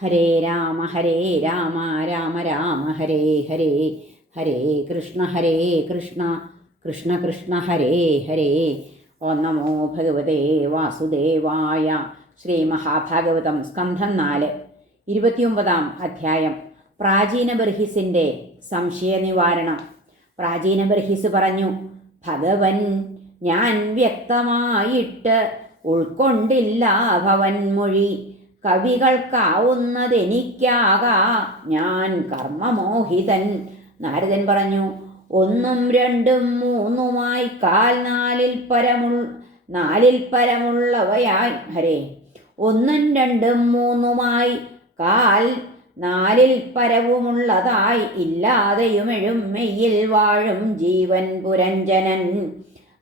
ഹരേ രാമ ഹരേ രാമ രാമ രാമ ഹരേ ഹരേ ഹരേ കൃഷ്ണ ഹരേ കൃഷ്ണ കൃഷ്ണ കൃഷ്ണ ഹരേ ഹരേ. ഓ നമോ ഭഗവതേ വാസുദേവായ ശ്രീ മഹാഭാഗവതം സ്കന്ധം നാല് ഇരുപത്തിയൊമ്പതാം അധ്യായം പ്രാചീന ബർഹിസിന്റെ സംശയ നിവാരണം പ്രാചീന ബർഹിസ് പറഞ്ഞു ഭഗവൻ ഞാൻ വ്യക്തമായിട്ട് ഉൾക്കൊണ്ടില്ല ഭവൻ മൊഴി കവികൾക്കാവുന്നതെനിക്കാകാ ഞാൻ കർമ്മമോഹിതൻ. നാരദൻ പറഞ്ഞു ഒന്നും രണ്ടും മൂന്നുമായി കാൽ നാലിൽ പരമുൾ നാലിൽ പരമുള്ളവയായി. ഹരേ ഒന്നും രണ്ടും മൂന്നുമായി കാൽ നാലിൽ പരവുമുള്ളതായി. ഇല്ലാതെയുമെഴും മെയ്യിൽ വാഴും ജീവൻ പുരഞ്ജനൻ.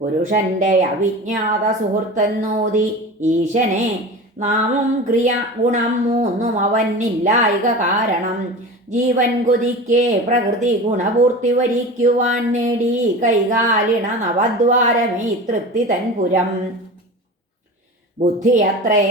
പുരുഷന്റെ അവിജ്ഞാത സുഹൃത്തെന്നോതി ഈശനെ നാമം ക്രിയ ഗുണം മൂന്നും അവനില്ലായക കാരണം. ജീവൻ കുതിക്കെ പ്രകൃതി ഗുണപൂർത്തി വരിക്കുവാൻ നേടി. കൈകാലിണ നവദ്വാരമീ തൃപ്തി തൻപുരം. ബുദ്ധിയത്രേ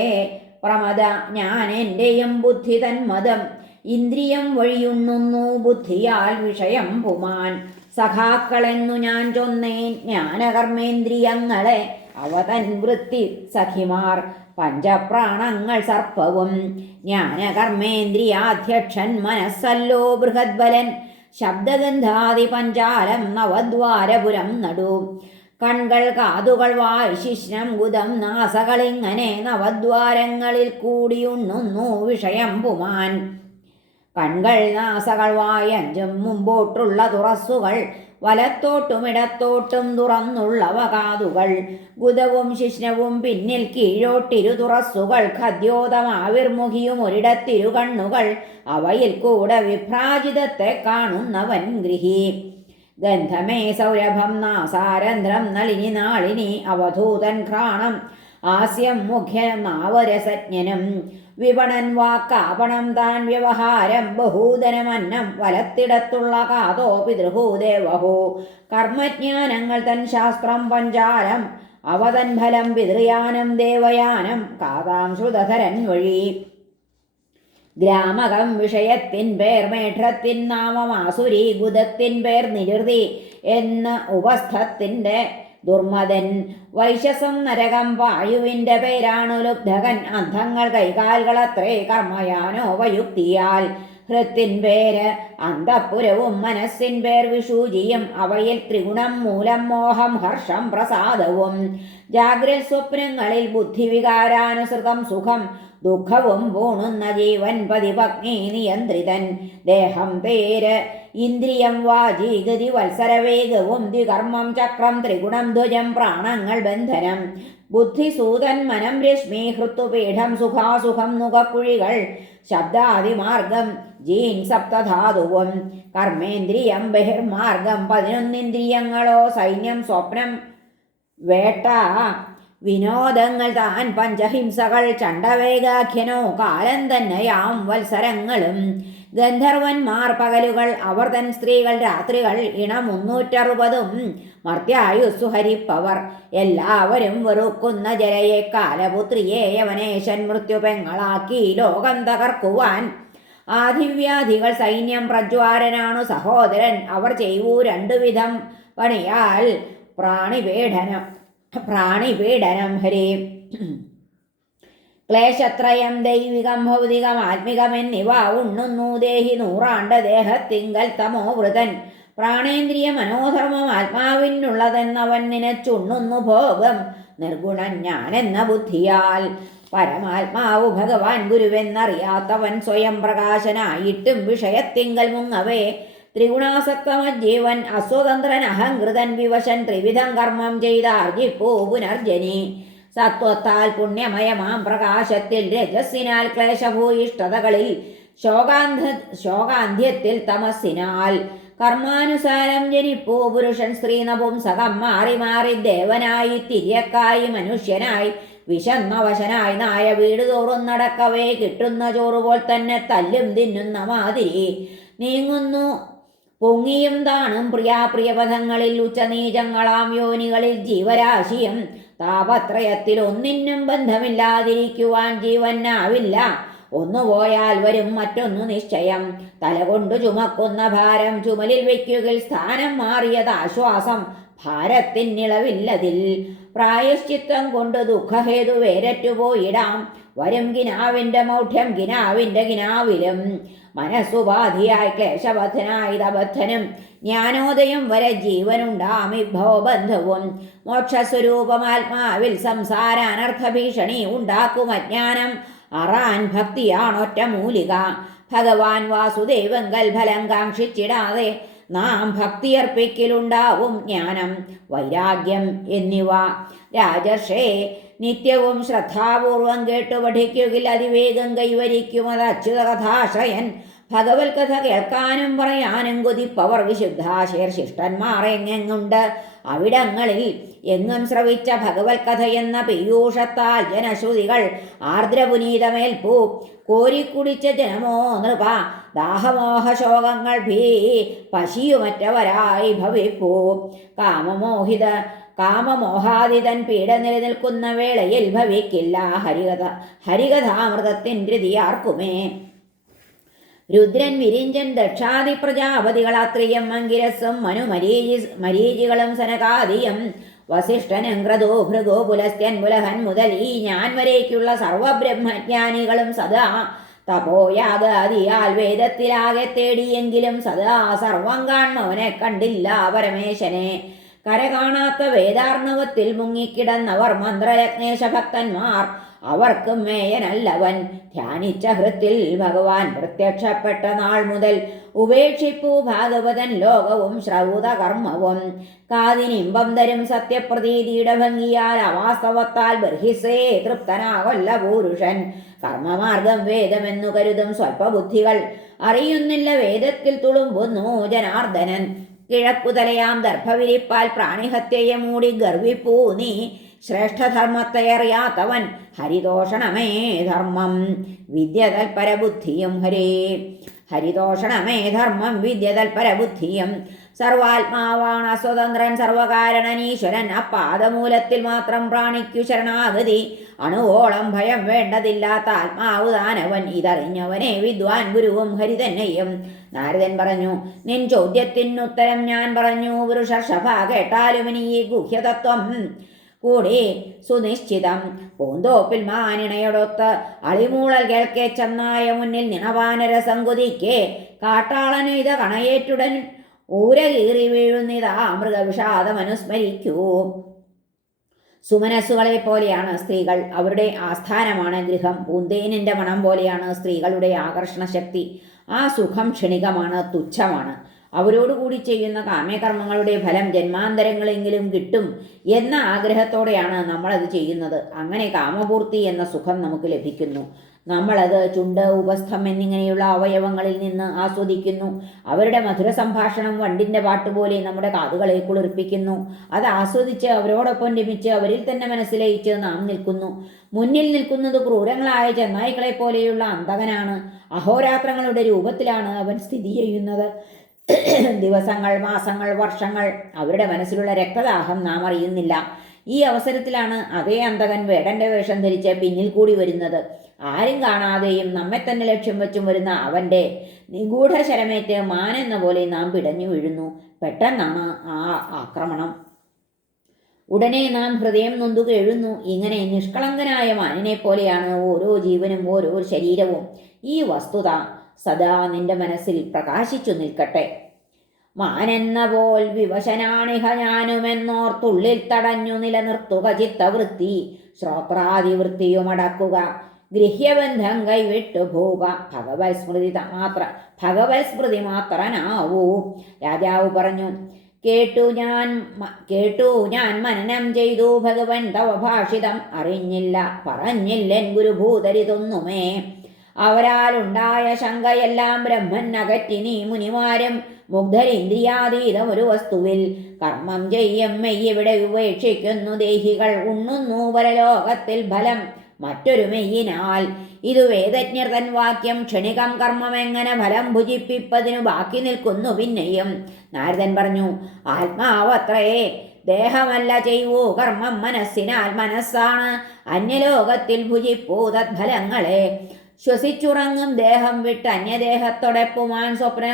പ്രമദ. ഞാൻ എന്റെയും ബുദ്ധി തന്മതം ഇന്ദ്രിയം വഴിയുണ്ണുന്നു ബുദ്ധിയാൽ വിഷയം പുമാൻ. സഖാക്കളെന്നു ഞാൻ ചൊന്നേൻ. ജ്ഞാനകർമ്മേന്ദ്രിയങ്ങളെ അവതൻ വൃത്തി സഖിമാർ. പഞ്ചപ്രാണങ്ങൾ സർപ്പവും ജ്ഞാനകർമ്മേന്ദ്രിയാധ്യക്ഷൻ മനസ്സല്ലോ ബൃഹദ്ബലൻ. ശബ്ദഗന്ധാതി പഞ്ചാലം നവദ്വാരപുരം നടു. കൺകൾ കാതുകൾ വായ് ശിശ്നം ഗുദം നാസകളിങ്ങനെ നവദ്വാരങ്ങളിൽ കൂടിയുണ്ണുന്നു വിഷയം പുമാൻ. കൺകൾ നാസകൾ വായ് അഞ്ചും മുമ്പോട്ടുള്ള തുറസ്സുകൾ വലത്തോട്ടും ഇടത്തോട്ടും തുറന്നുള്ളവ കാതുകൾ. ഗുദവും ശിഷ്ണവും പിന്നിൽ കീഴോട്ടിരു തുറസ്സുകൾ. ഖദ്യോതമാവിർമുഖിയും ഒരിടത്തിരു കണ്ണുകൾ. അവയിൽ കൂടെ വിഭ്രാജിതത്തെ കാണുന്നവൻ ഗൃഹി ഗന്ധമേ സൗരഭം നാസാരന്ധ്രം നളിനി നാളിനി അവധൂതൻ ഘ്രാണം. ആസ്യം മുഖ്യനും നാവരസജ്ഞനും. വിപണൻ വാക്കാപണം താൻ വ്യവഹാരം ബഹൂദനമന്നം വലത്തിടത്തുള്ള കാതോ പിതൃഹൂദേവഹോ കർമ്മജ്ഞാനങ്ങൾ തൻ ശാസ്ത്രം പഞ്ചാരം അവതൻ ഫലം പിതൃയാനം ദേവയാനം കാതാം ശ്രുതധരൻ വഴി. ഗ്രാമകം വിഷയത്തിൻ പേർ മേഠത്തിൻ നാമമാസുരി ഗുദത്തിൻ പേർ നിരുതി എന്ന ഉപസ്ഥത്തിന്റെ ദുർമതൻ വൈശസം നരകം വായുവിന്റെ പേരാണു ലുബ്ധകൻ അന്ധങ്ങൾ കൈകാൽകളത്രേ കർമ്മയാനോപയുക്തിയാൽ ഹൃത്തിൻ പേര് അന്തപുരവും മനസ്സിൻ പേർ വിഷൂജിയും അവയിൽ ത്രിഗുണം മൂലം മോഹം ഹർഷം പ്രസാദവും. ജാഗ്ര സ്വപ്നങ്ങളിൽ ബുദ്ധിവികാരാനുസൃതം സുഖം ദുഃഖവും പൂണുന്ന ജീവൻ പതിപഗ്നി നിയന്ത്രിതൻ. ദേഹം പേര് ഇന്ദ്രിയം വാചി ഗതി വത്സരവേഗവും ദ്വികർമ്മം ചക്രം ത്രിഗുണം ധ്വജം പ്രാണങ്ങൾ ബന്ധനം. ബുദ്ധിസൂതൻ മനം രശ്മി ഹൃത്തുപീഠം സുഖാസുഖം നുകക്കുഴികൾ ശബ്ദാദിമാർഗം ജീൻ സപ്തധാതുവും കർമ്മേന്ദ്രിയം ബഹിർമാർഗം പതിനൊന്നിന്ദ്രിയങ്ങളോ സൈന്യം സ്വപ്നം വേട്ട വിനോദങ്ങൾ താൻ പഞ്ചഹിംസകൾ ചണ്ടവേഗാഖ്യനോ കാലം തന്നെയാം വത്സരങ്ങളും ഗന്ധർവന്മാർ പകലുകൾ അവർ തൻ സ്ത്രീകൾ രാത്രികൾ ഇണ മുന്നൂറ്ററുപതും മർത്യായുസ്സു ഹരിപ്പവർ. എല്ലാവരും വെറുക്കുന്ന ജലയെ കാലപുത്രിയെ യവനേശൻ മൃത്യുപെങ്ങളാക്കി ലോകം തകർക്കുവാൻ. ആദിവ്യാധികൾ സൈന്യം പ്രജ്വാരനാണു സഹോദരൻ അവർ ചെയ്യൂ രണ്ടുവിധം പണിയാൽ പ്രാണിപീഡനം പ്രാണിപീഡനം ഹരേ. ക്ലേശത്രയം ദൈവികം ഭൗതികം ആത്മികം എന്നിവ ഉണ്ണുന്നു. ദേഹി നൂറാണ്ട് ദേഹത്തിങ്കൽ തമോ വൃതൻ. പ്രാണേന്ദ്രിയ മനോധർമ്മം ആത്മാവിനുള്ളതെന്നവൻ നിനച്ചുണ്ണുന്നു ഭോഗം. നിർഗുണൻ ഞാനെന്ന ബുദ്ധിയാൽ. പരമാത്മാവ് ഭഗവാൻ ഗുരുവെന്നറിയാത്തവൻ സ്വയം പ്രകാശനായിട്ടും വിഷയത്തിങ്കൽ മുങ്ങവേ. ത്രിഗുണാസക്തമ ജീവൻ അസ്വതന്ത്രൻ അഹങ്കൃതൻ വിവശൻ ത്രിവിധം കർമ്മം ചെയ്താർജിപ്പോ പുനർജനി. സത്വത്താൽ പുണ്യമയമാം പ്രകാശത്തിൽ രജസ്സിനാൽ ക്ലേശഭൂയിഷ്ഠതകളിൽ ശോകാന്ധ ശോകാന്ത്യത്തിൽ തമസ്സിനാൽ. കർമാനുസാരം ജനിപ്പോ പുരുഷൻ സ്ത്രീ നപുംസകം മാറി മാറി ദേവനായി തിര്യക്കായി മനുഷ്യനായി വിശന്നവശനായി നായ വീട് തോറും നടക്കവേ കിട്ടുന്ന ചോറുപോൽ തന്നെ തല്ലും തിന്നുന്ന മാതിരി. നീങ്ങുന്നു പൊങ്ങിയും താണും പ്രിയാപ്രിയപഥങ്ങളിൽ ഉച്ചനീചങ്ങളാം യോനികളിൽ ജീവരാശിയും താപത്രയത്തിൽ ഒന്നിനും ബന്ധമില്ലാതിരിക്കുവാൻ ജീവനാവില്ല ഒന്നുപോയാൽ വരും മറ്റൊന്നു നിശ്ചയം. തലകൊണ്ടു ചുമക്കുന്ന ഭാരം ചുമലിൽ വയ്ക്കുകിൽ സ്ഥാനം മാറിയത് ആശ്വാസം. ഭാരത്തിനിളവില്ലതിൽ പ്രായശ്ചിത്തം കൊണ്ട് ദുഃഖഹേതു വേരറ്റുപോയിടാം വരും ഗിനാവിന്റെ മൗഢ്യം ഗിനാവിന്റെ ഗിനാവിലും. മനസ്സുപാധിയായി ക്ലേശബദ്ധനായി തബദ്ധനും ജ്ഞാനോദയം വരെ ജീവനുണ്ടാമി ഭവബന്ധവും മോക്ഷസ്വരൂപമാത്മാവിൽ സംസാര അനർത്ഥ ഭീഷണി ഉണ്ടാക്കും അജ്ഞാനം. അറാൻ ഭക്തിയാണൊറ്റ മൂലിക. ഭഗവാൻ വാസുദേവങ്കൽ ഫലം കാക്ഷിച്ചിടാതെ നാം ഭക്തിയർപ്പിക്കലുണ്ടാവും ജ്ഞാനം. വൈരാഗ്യം എന്നിവ. രാജർഷേ നിത്യവും ശ്രദ്ധാപൂർവം കേട്ടു പഠിക്കുകിൽ അതിവേഗം കൈവരിക്കും അത് അച്യുത കഥാശ്രയൻ ഭഗവത് കഥ കേൾക്കാനും പറയാനും കൊതിപ്പവർ വിശുദ്ധാശേർ ശിഷ്ടന്മാർ എങ്ങെങ്ങുണ്ട്? അവിടങ്ങളിൽ എങ്ങും ശ്രവിച്ച ഭഗവത് കഥ എന്ന പീയൂഷത്താൽ ജനശ്രുതികൾ ആർദ്രപുനീതമേൽപ്പൂ. കോരിക്കുടിച്ച ജനമോ നൃപ ദാഹമോഹ ശോകങ്ങൾ ഭീ പശിയുമറ്റവരായി ഭവിപ്പൂ. കാമമോഹിത കാമമോഹാദിതൻ പീഡ നിലനിൽക്കുന്ന വേളയിൽ ഭവിക്കില്ല ഹരികഥ ഹരികഥാമൃതത്തിൻ ധൃതിയാർക്കുമേ. രുദ്രൻ വിരിഞ്ചൻ ദക്ഷാദി പ്രജാപതികൾ അത്രിയം മങ്കിരസും മനു മരീചി മരീചികളും സനകാദിയും. വസിഷ്ഠനും ക്രതോ ഭൃഗോ പുലസ്ത്യൻ മുലഹൻ മുതൽ ഈ ഞാൻ വരേക്കുള്ള സർവബ്രഹ്മജ്ഞാനികളും സദാ തപോയാഗാദിയാൽ വേദത്തിലാകെ തേടിയെങ്കിലും സദാ സർവം കാൺമവനെ കണ്ടില്ല പരമേശനെ. കര കാണാത്ത വേദാർണവത്തിൽ മുങ്ങിക്കിടന്നവർ മന്ത്രയജ്ഞേശ ഭക്തന്മാർ അവർക്കും മേയനല്ലവൻ. ധ്യാനിച്ച ഹൃത്തിൽ ഭഗവാൻ പ്രത്യക്ഷപ്പെട്ട നാൾ മുതൽ ഉപേക്ഷിപ്പു ഭാഗവതൻ ലോകവും ശ്രൗത കർമ്മവും കാതിനിമ്പം തരും സത്യപ്രതീതിയുടെ ഭംഗിയാൽ അവാസ്തവത്താൽ ബർഹിസേ തൃപ്തനാവല്ല പൂരുഷൻ. കർമ്മമാർഗം വേദമെന്നു കരുതും സ്വൽപ്പബുദ്ധികൾ അറിയുന്നില്ല വേദത്തിൽ തുളുമ്പുന്നു ജനാർദ്ദനൻ. കിഴക്കുതലയാം ദർഭവിരിപ്പാൽ പ്രാണിഹത്യയെ മൂടി ഗർവിപ്പൂ നീ ശ്രേഷ്ഠധർമ്മത്തെ ഹരിദോഷണമേ ധർമ്മം. വിദ്യതൽപരബുദ്ധിയും ഹരേ. ഹരിദോഷണമേ ധർമ്മം വിദ്യതൽപരബുദ്ധിയും. സർവാത്മാവാണ് സ്വതന്ത്രൻ സർവകാരണനീശ്വരൻ അപ്പാദമൂലത്തിൽ മാത്രം പ്രാണിക്കു ശരണാഗതി. അണുവോളം ഭയം വേണ്ടതില്ലാത്ത ആത്മാവ് താനവൻ ഇതറിഞ്ഞവനെ വിദ്വാൻ ഗുരുവും ഹരി തന്നെയും നാരദൻ പറഞ്ഞു നിൻ ചോദ്യത്തിനുത്തരം ഞാൻ പറഞ്ഞു. പുരുഷർഷഭ കേട്ടാലും ഇനി ഈ ഗുഹ്യതത്വം കൂടി സുനിശ്ചിതം. പൂന്തോപ്പിൽ മാനിണയടൊത്ത് അളിമൂളൽ കേൾക്കെ ചെന്നായ മുന്നിൽ നിണവാനര സങ്കുതിക്കെ കാട്ടാളന് ഇത് കണയേറ്റുടൻ ഊരകീറി വീഴുന്നിതാ മൃഗവിഷാദം അനുസ്മരിക്കൂ സുമനസ്സുകളെ പോലെയാണ് സ്ത്രീകൾ അവരുടെ ആസ്ഥാനമാണ് ഗൃഹം. പൂന്തേനിന്റെ മണം പോലെയാണ് സ്ത്രീകളുടെ ആകർഷണ ശക്തി ആ സുഖം ക്ഷണികമാണ് തുച്ഛമാണ്. അവരോടുകൂടി ചെയ്യുന്ന കാമ്യകർമ്മങ്ങളുടെ ഫലം ജന്മാന്തരങ്ങളെങ്കിലും കിട്ടും എന്ന ആഗ്രഹത്തോടെയാണ് നമ്മളത് ചെയ്യുന്നത്. അങ്ങനെ കാമപൂർത്തി എന്ന സുഖം നമുക്ക് ലഭിക്കുന്നു. നമ്മളത് ചുണ്ട് ഉപസ്ഥം എന്നിങ്ങനെയുള്ള അവയവങ്ങളിൽ നിന്ന് ആസ്വദിക്കുന്നു. അവരുടെ മധുര സംഭാഷണം വണ്ടിന്റെ പാട്ടുപോലെ നമ്മുടെ കാതുകളെ കുളിർപ്പിക്കുന്നു. അത് ആസ്വദിച്ച് അവരോടൊപ്പം രമിച്ച് അവരിൽ തന്നെ മനസ്സിലയിച്ച് നാം നിൽക്കുന്നു. മുന്നിൽ നിൽക്കുന്നത് ക്രൂരങ്ങളായ ചെന്നായ്ക്കളെ പോലെയുള്ള അന്തകനാണ് അഹോരാത്രങ്ങളുടെ രൂപത്തിലാണ് അവൻ സ്ഥിതി ചെയ്യുന്നത്. ദിവസങ്ങൾ മാസങ്ങൾ വർഷങ്ങൾ അവരുടെ മനസ്സിലുള്ള രക്തദാഹം നാം അറിയുന്നില്ല. ഈ അവസരത്തിലാണ് അതേ അന്തകൻ വേടന്റെ വേഷം ധരിച്ച് പിന്നിൽ കൂടി വരുന്നത്. ആരും കാണാതെയും നമ്മെ തന്നെ ലക്ഷ്യം വെച്ചും വരുന്ന അവന്റെ നിഗൂഢ ശരമേറ്റ് മാനെന്ന പോലെ നാം പിടഞ്ഞു വീഴുന്നു. പെട്ടെന്നാണ് ആ ആക്രമണം. ഉടനെ നാം ഹൃദയം നൊന്തു എഴുന്നു ഇങ്ങനെ നിഷ്കളങ്കനായ മാനിനെ പോലെയാണ് ഓരോ ജീവനും ഓരോ ശരീരവും. ഈ വസ്തുത സദാ നിന്റെ മനസ്സിൽ പ്രകാശിച്ചു നിൽക്കട്ടെ. മാനെന്ന പോൽ വിവശനാണിഹ ഞാനുമെന്നോർത്തുള്ളിൽ തടഞ്ഞു നിലനിർത്തുക ചിത്തവൃത്തി. ശ്രോത്രാതിവൃത്തിയുമടക്കുക ഗൃഹ്യബന്ധം കൈവിട്ടു പോവുക. ഭഗവത് സ്മൃതി മാത്ര ഭഗവത് സ്മൃതി മാത്രനാവൂ. രാജാവ് പറഞ്ഞു കേട്ടു ഞാൻ കേട്ടു ഞാൻ മനനം ചെയ്തു ഭഗവൻ തവ ഭാഷിതം അറിഞ്ഞില്ല പറഞ്ഞില്ലെൻ ഗുരുഭൂതരിതൊന്നുമേ. അവരാലുണ്ടായ ശങ്കയെല്ലാം ബ്രഹ്മൻ അകറ്റി നീ മുനിമാരും മുഗ്ധരിന്ദ്രിയാതീതം ഒരു വസ്തുവിൽ. കർമ്മം ചെയ്യും ഇവിടെ ഉപേക്ഷിക്കുന്നു ദേഹികൾ ഉണ്ണുന്നു പരലോകത്തിൽ ഫലം മറ്റൊരു മെയ്യിനാൽ. ഇത് വേദജ്ഞർ തൻ വാക്യം ക്ഷണികം കർമ്മം എങ്ങനെ ഫലം ഭുജിപ്പിപ്പതിനു ബാക്കി നിൽക്കുന്നു പിന്നെയും. നാരദൻ പറഞ്ഞു ആത്മാവത്രേ ദേഹമല്ല ചെയ്യൂ കർമ്മം മനസ്സിനാൽ മനസ്സാണ്. അന്യലോകത്തിൽ ഭുജിപ്പൂ തത്ഫലങ്ങളെ. ശ്വസിച്ചുറങ്ങും ദേഹം വിട്ട് അന്യദേഹത്തോടൊപ്പുമാൻ സ്വപ്ന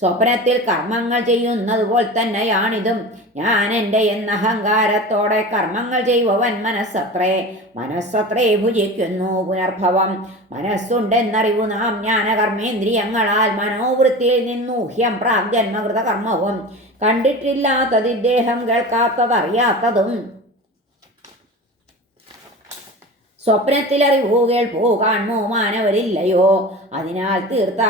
സ്വപ്നത്തിൽ കർമ്മങ്ങൾ ചെയ്യുന്നത് പോൽ തന്നെയാണിതും. ഞാൻ എന്റെ എന്ന അഹങ്കാരത്തോടെ കർമ്മങ്ങൾ ചെയ്യുവൻ മനസ്സത്രേ മനസ്സത്രേ ഭുജിക്കുന്നു പുനർഭവം. മനസ്സുണ്ടെന്നറിവു നാം ജ്ഞാനകർമ്മേന്ദ്രിയങ്ങളാൽ മനോവൃത്തിയിൽ നിന്നൂഹ്യം പ്രാഗ്ജന്മകൃത കർമ്മവും കണ്ടിട്ടില്ലാത്തത് ഇദ്ദേഹം കേൾക്കാത്തതറിയാത്തതും സ്വപ്നത്തിലറിവൂ കേൾപ്പൂ പോകാൻ മാനവരില്ലയോ അതിനാൽ തീർത്ത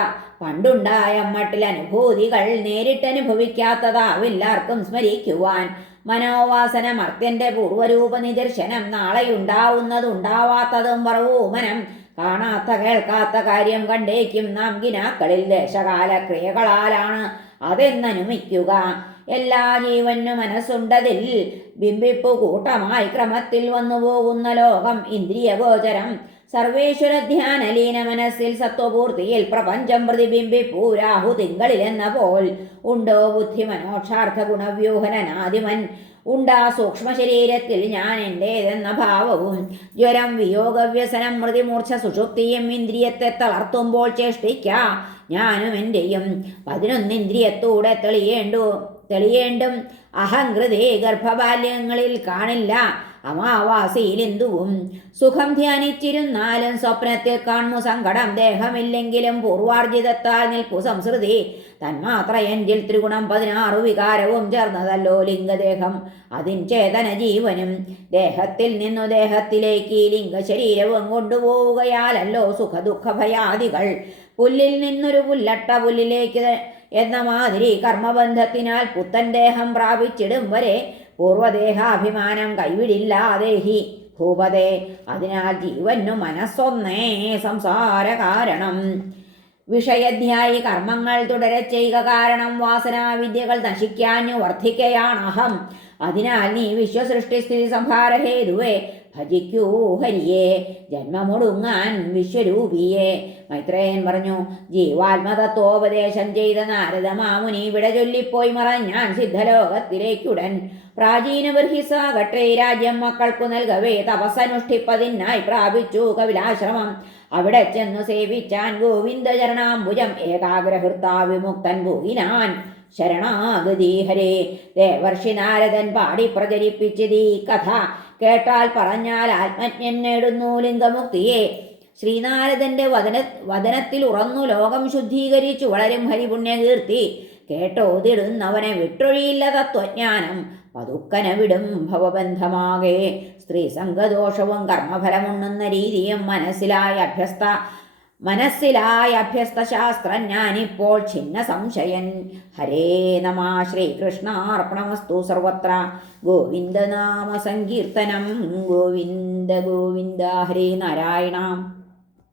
പണ്ടുണ്ടായ മട്ടിൽ അനുഭൂതികൾ നേരിട്ടനുഭവിക്കാത്തതാവില്ലാർക്കും സ്മരിക്കുവാൻ മനോവാസന മർത്യന്റെ പൂർവരൂപ നിദർശനം നാളെയുണ്ടാവുന്നതുണ്ടാവാത്തതും പറവൂമനം കാണാത്ത കേൾക്കാത്ത കാര്യം കണ്ടേക്കും നാം ഗിനാക്കളിൽ ദേശകാല ക്രിയകളാലാണ് അതെന്നനുമിക്കുക. എല്ലാ ജീവനും മനസ്സുണ്ടതിൽ ബിംബിപ്പു കൂട്ടമായി ക്രമത്തിൽ വന്നു പോകുന്ന ലോകം ഇന്ദ്രിയഗോചരം. സർവേശ്വര ധ്യാനലീന മനസ്സിൽ സത്വപൂർത്തിയിൽ പ്രപഞ്ചം പ്രതിബിംബിപ്പൂ രാഹു തിങ്കളിലെന്ന പോൽ. ഉണ്ടോ ബുദ്ധി മനോക്ഷാർത്ഥ ഗുണവ്യൂഹനാദിമൻ ഉണ്ടാ സൂക്ഷ്മ ശരീരത്തിൽ ഞാൻ എന്റേതെന്ന ഭാവവും. ജ്വരം വിയോഗവ്യസനം മൃതിമൂർച്ഛ സുഷുപ്തിയും ഇന്ദ്രിയത്തെ തളർത്തുമ്പോൾ ചേഷ്ടിക്ക ഞാനും എന്റെയും പതിനൊന്നിന്ദ്രിയത്തൂടെ തെളിയേണ്ടു. തെളിയേണ്ടും അഹങ്കൃതേ ഗർഭബാല്യങ്ങളിൽ കാണില്ല. അമാവാസിയിലെന്തുവും സുഖം ധ്യാനിച്ചിരുന്നാലും സ്വപ്നത്തിൽ കാണു സങ്കടം. ദേഹമില്ലെങ്കിലും പൂർവാർജിതത്താൽ നിൽപ്പു സംസൃതി തന്മാത്രയഞ്ചിൽ ത്രിഗുണം പതിനാറു വികാരവും ചേർന്നതല്ലോ ലിംഗദേഹം. അതിൻ ചേതന ജീവനും ദേഹത്തിൽ നിന്നു ദേഹത്തിലേക്ക് ലിംഗ ശരീരവും കൊണ്ടുപോവുകയാലല്ലോ സുഖദുഃഖ ഭയാദികൾ പുല്ലിൽ നിന്നൊരു പുല്ലട്ട പുല്ലിലേക്ക് എന്ന മാതിരി കർമ്മബന്ധത്തിനാൽ പുത്തൻ ദേഹം പ്രാപിച്ചിടും വരെ പൂർവദേഹാഭിമാനം കൈവിടില്ലാദേഹി ഭൂപതേ അതിനാൽ ജീവനു മനസ്സൊന്നേ സംസാര കാരണം വിഷയധ്യായി കർമ്മങ്ങൾ തുടരെ ചെയ്യുക കാരണം വാസനാവിദ്യകൾ നശിക്കാഞ്ഞു വർദ്ധിക്കയാണഹം. അതിനാൽ നീ വിശ്വസൃഷ്ടി സ്ഥിതി ഹേതുവേ ഭജിക്കൂ ഹരിയെ ജന്മമൊടുങ്ങാൻ വിശ്വരൂപിയെ. മൈത്രേയൻ പറഞ്ഞു ജീവാത്മതത്വോപദേശം ചെയ്ത നാരദ മാമുനി ഇവിടെ ചൊല്ലിപ്പോയി മറഞ്ഞാൻ സിദ്ധലോകത്തിലേക്കുടൻ. പ്രാചീന ബർഹിസാകട്ടെ രാജ്യം മക്കൾക്കു നൽകവേ തപസ്സനുഷ്ഠിപ്പതിനായി പ്രാപിച്ചു കപിലാശ്രമം. അവിടെ ചെന്നു സേവിച്ചാൻ ഗോവിന്ദചരണാംബുജം ഏകാഗ്രഹൃത്താ വിമുക്തൻ ഭൂയിനാൻ ശരണാഗതി ഹരേ. ദേവർഷി നാരദൻ പാടി പ്രചരിപ്പിച്ചത് ഈ കഥ. കേട്ടാൽ പറഞ്ഞാൽ ആത്മജ്ഞൻ നേടുന്നു ലിംഗമുക്തിയെ. ശ്രീനാരദന്റെ വദന വദനത്തിൽ ഉറന്നു ലോകം ശുദ്ധീകരിച്ചു വളരും ഹരിപുണ്യകീർത്തി. കേട്ടോതിടുന്നവനെ വിട്ടൊഴിയില്ല തത്വജ്ഞാനം. പതുക്കന വിടും ഭവബന്ധമാകെ. സ്ത്രീ സംഘദോഷവും കർമ്മഫലമുണ്ണുന്ന രീതിയും മനസ്സിലായി അഭ്യസ്ത മനസ്സിലായി അഭ്യസ്ത ശാസ്ത്രൻ ഞാനിപ്പോൾ ഛിന്ന സംശയൻ ഹരേ നമ ശ്രീകൃഷ്ണാർപ്പണമസ്തു സർവത്ര. ഗോവിന്ദനാമ സങ്കീർത്തനം. ഗോവിന്ദ ഗോവിന്ദ ഹരേ നാരായണ.